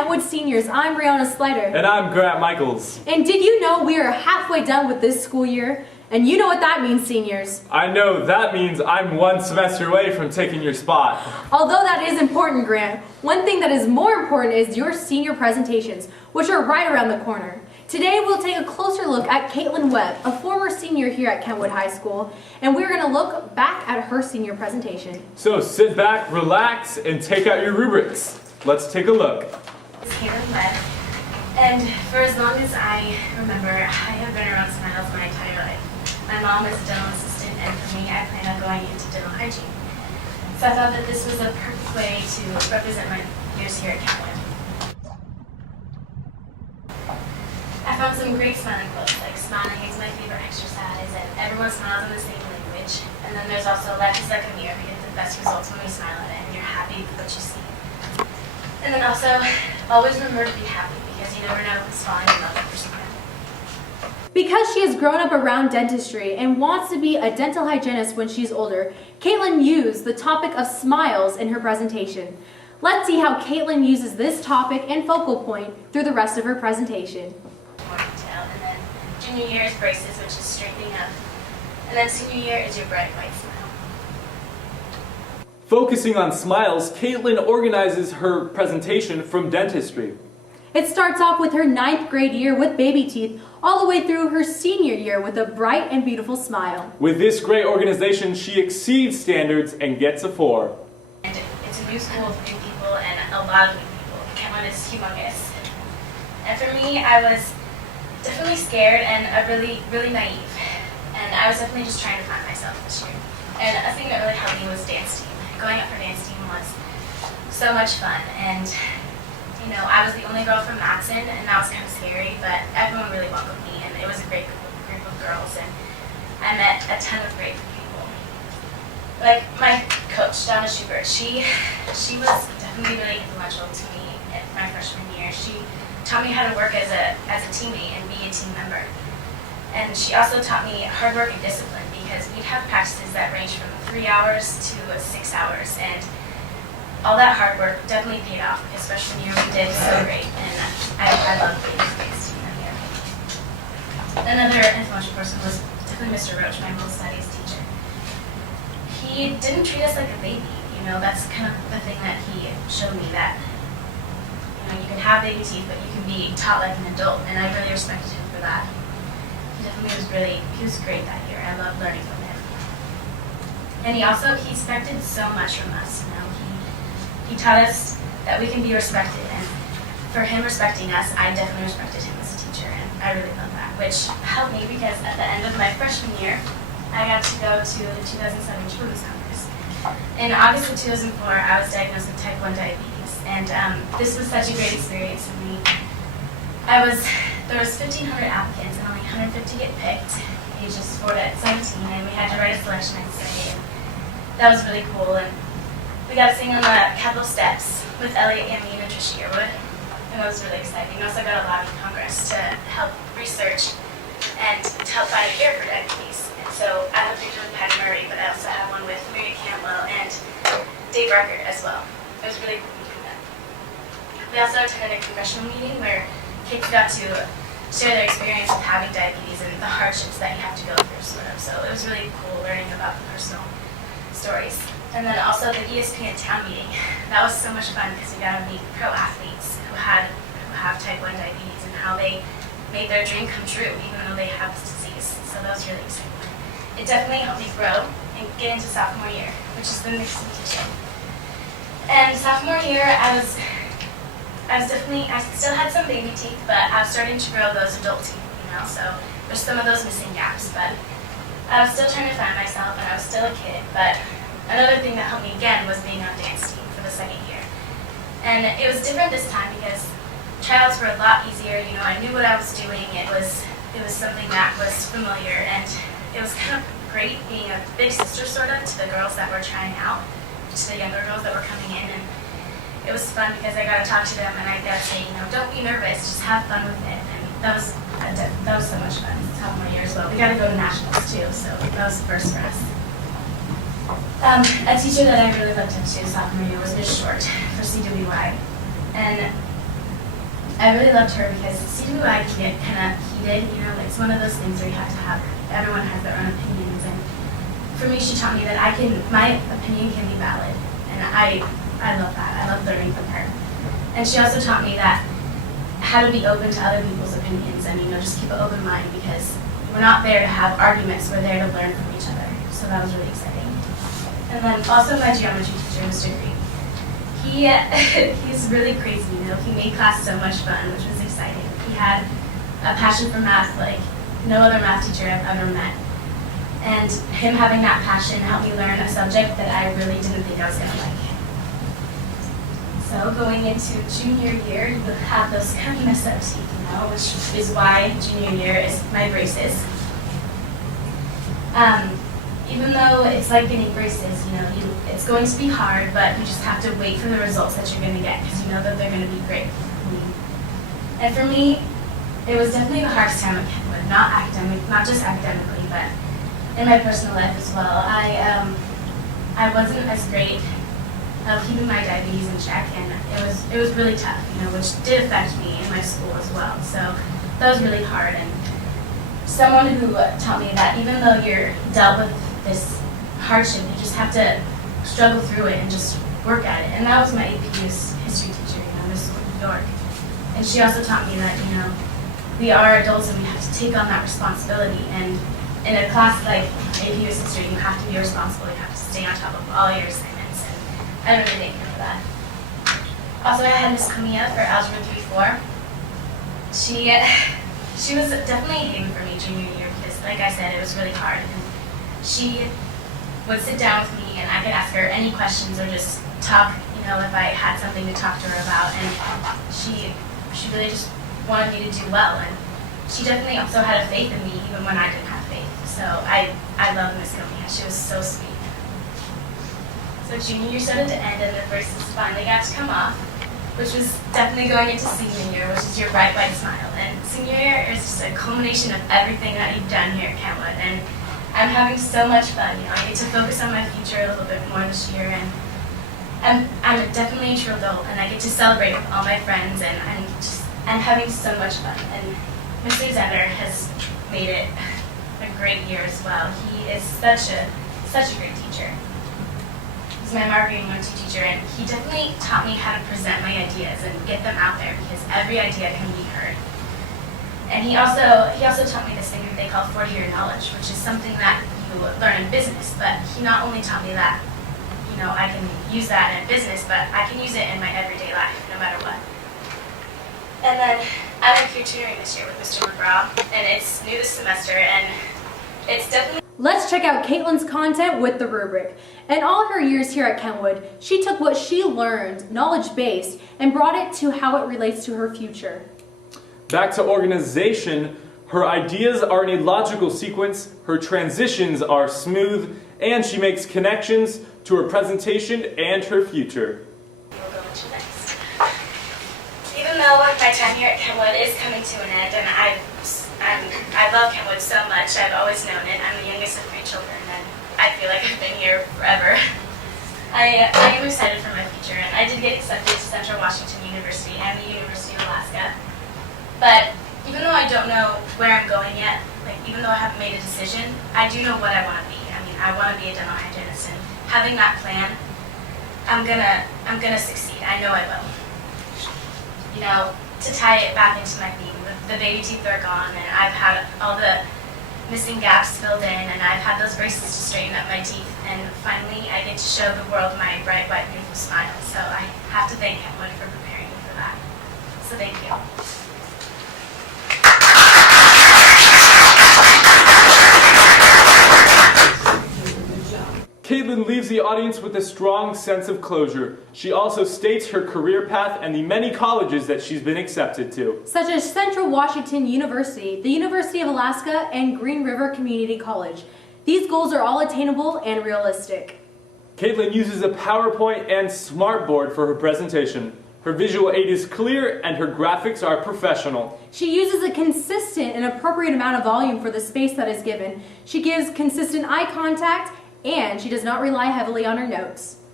Kentwood Seniors. I'm Riana and And I'm Grant Michaels. And did you know we are halfway done with this school year? And you know what that means, seniors. I know that means I'm one semester away from taking your spot. Although that is important, Grant, one thing that is more important is your senior presentations, which are right around the corner. Today we'll take a closer look at Caitlin Webb, a former senior here at Kentwood High School, and we're going to look back at her senior presentation. So sit back, relax, and take out your rubrics. Let's take a look. It's Caitlin Webb, and for as long as I remember, I have been around smiles my entire life. My mom is a dental assistant, and for me, I plan on going into dental hygiene. So I thought that this was a perfect way to represent my years here at Kentwood. I found some great smiling quotes, like smiling is my favorite exercise, and everyone smiles in the same language. And then there's also life is like a mirror. We get the best results when we smile at it, and you're happy with what you see. And then also, always remember to be happy, because you never know who's falling in love with your smile. Because she has grown up around dentistry and wants to be a dental hygienist when she's older, Caitlin used the topic of smiles in her presentation. Let's see how Caitlin uses this topic and focal point through the rest of her presentation. More detail, and then junior year is braces, which is straightening up, and then senior year is your bright white smile. Focusing on smiles, Caitlin organizes her presentation from dentistry. It starts off with her 9th grade year with baby teeth, all the way through her senior year with a bright and beautiful smile. With this great organization, she exceeds standards and gets a 4. And it's a new school with new people and a lot of new people. Kentwood is humongous. And for me, I was definitely scared and really naive. And I was definitely just trying to find myself this year. And a thing that really helped me was dance team. Going up for dance team was so much fun. And you know, I was the only girl from Matson, and that was kind of scary, but everyone really welcomed me, and it was a great group of girls, and I met a ton of great people. Like my coach, Donna Schubert, she was definitely really influential to me in my freshman year. She taught me how to work as a teammate and be a team member. And she also taught me hard work and discipline, because we'd have practices that ranged from 3 hours to 6 hours, and all that hard work definitely paid off, because freshman year we did so great, and I love being a dance team that year. Another influential person was definitely Mr. Roach, my moral studies teacher. He didn't treat us like a baby, you know, that's kind of the thing that he showed me, that you know, you can have baby teeth, but you can be taught like an adult, and I really respected him for that. He definitely was great that year. I loved learning from him. And he expected so much from us, you know. He taught us that we can be respected, and for him respecting us, I definitely respected him as a teacher, and I really love that, which helped me because at the end of my freshman year, I got to go to the 2007 Children's Congress. In August of 2004, I was diagnosed with type 1 diabetes, and this was such a great experience for me. There was 1,500 applicants, and only 150 get picked, ages 4 to 17, and we had to write a selection essay, and that was really cool. And we got to sing on the Capitol steps with Elliot Yamin and Tricia Yearwood, and that was really exciting. We also got a lobby Congress to help research and to help find a cure for diabetes. And so I have a picture with Patty Murray, but I also have one with Mary Cantwell and Dave Record as well. It was really cool meeting them. We also attended a congressional meeting where kids got to share their experience with having diabetes and the hardships that you have to go through, sort of. So it was really cool learning about the personal stories. And then also the ESPN town meeting. That was so much fun because we got to meet pro athletes who have type 1 diabetes and how they made their dream come true even though they have this disease. So that was really exciting. It definitely helped me grow and get into sophomore year, which is the mixed teaching. And sophomore year, I still had some baby teeth, but I was starting to grow those adult teeth, you know, so there's some of those missing gaps, but I was still trying to find myself and I was still a kid, but another thing that helped me again was being on dance team for the second year. And it was different this time because tryouts were a lot easier. You know, I knew what I was doing. It was something that was familiar, and it was kind of great being a big sister sort of to the girls that were trying out, to the younger girls that were coming in. And it was fun because I got to talk to them and I got to say, you know, don't be nervous, just have fun with it. And that was so much fun sophomore year as well. We got to go to nationals too, so that was the first for us. A teacher that I really looked up to sophomore year was Ms. Short for CWI. And I really loved her because CWI can get kind of heated, you know, it's one of those things where you have to have, everyone has their own opinions, and for me, she taught me that my opinion can be valid, and I love that. I love learning from her. And she also taught me that how to be open to other people's opinions and, you know, just keep an open mind, because we're not there to have arguments, we're there to learn from each other. So that was really exciting. And then also my geometry teacher, Mr. Green. He's really crazy, you know. He made class so much fun, which was exciting. He had a passion for math like no other math teacher I've ever met. And him having that passion helped me learn a subject that I really didn't think I was going to like. So going into junior year, you have those kind of messed up teeth, you know, which is why junior year is my braces. Even though it's like getting braces, you know, it's going to be hard, but you just have to wait for the results that you're going to get, because you know that they're going to be great. And for me, it was definitely the hardest time at Kenwood, not just academically, but in my personal life as well. I wasn't as great of keeping my diabetes in check, and it was really tough, you know, which did affect me in my school as well. So that was really hard, and someone who taught me that even though you're dealt with this hardship, you just have to struggle through it and just work at it. And that was my APU's history teacher, you know, Miss York. And she also taught me that, you know, we are adults and we have to take on that responsibility. And in a class like APU's history, you have to be responsible. You have to stay on top of all your assignments. And I really thank her for that. Also, I had Miss Camilla for Algebra 3-4. She was definitely a haven for me junior year because, like I said, it was really hard. And she would sit down with me and I could ask her any questions or just talk, you know, if I had something to talk to her about. And she really just wanted me to do well. And she definitely also had a faith in me even when I didn't have faith. So I love Miss Camilla. She was so sweet. So junior year started to end and the braces finally got to come off, which was definitely going into senior year, which is your bright, white smile. And senior year is just a culmination of everything that you've done here at Kenwood. And I'm having so much fun. You know, I get to focus on my future a little bit more this year, and I'm definitely a true adult, and I get to celebrate with all my friends, and I'm having so much fun. And Mr. Zender has made it a great year as well. He is such a great teacher. He's my marketing 1-2 teacher, and he definitely taught me how to present my ideas and get them out there, because every idea can be heard. And he also taught me this thing that they call 40-year knowledge, which is something that you learn in business. But he not only taught me that, you know, I can use that in business, but I can use it in my everyday life, no matter what. And then I went peer tutoring this year with Mr. McGraw, and it's new this semester, and it's definitely... Let's check out Caitlin's content with the rubric. In all her years here at Kenwood, she took what she learned, knowledge-based, and brought it to how it relates to her future. Back to organization, her ideas are in a logical sequence, her transitions are smooth, and she makes connections to her presentation and her future. We'll go into next. Even though my time here at Kenwood is coming to an end, and I love Kenwood so much, I've always known it. I'm the youngest of 3 children, and I feel like I've been here forever. I am excited for my future, and I did get accepted to Central Washington University and the University of Alaska. But even though I don't know where I'm going yet, like even though I haven't made a decision, I do know what I want to be. I mean, I want to be a dental hygienist, and having that plan, I'm gonna succeed. I know I will. You know, to tie it back into my theme, the baby teeth are gone, and I've had all the missing gaps filled in, and I've had those braces to straighten up my teeth, and finally I get to show the world my bright, white, beautiful smile. So I have to thank Kenwood for preparing me for that. So thank you. Caitlin leaves the audience with a strong sense of closure. She also states her career path and the many colleges that she's been accepted to, such as Central Washington University, the University of Alaska, and Green River Community College. These goals are all attainable and realistic. Caitlin uses a PowerPoint and smartboard for her presentation. Her visual aid is clear and her graphics are professional. She uses a consistent and appropriate amount of volume for the space that is given. She gives consistent eye contact, and she does not rely heavily on her notes.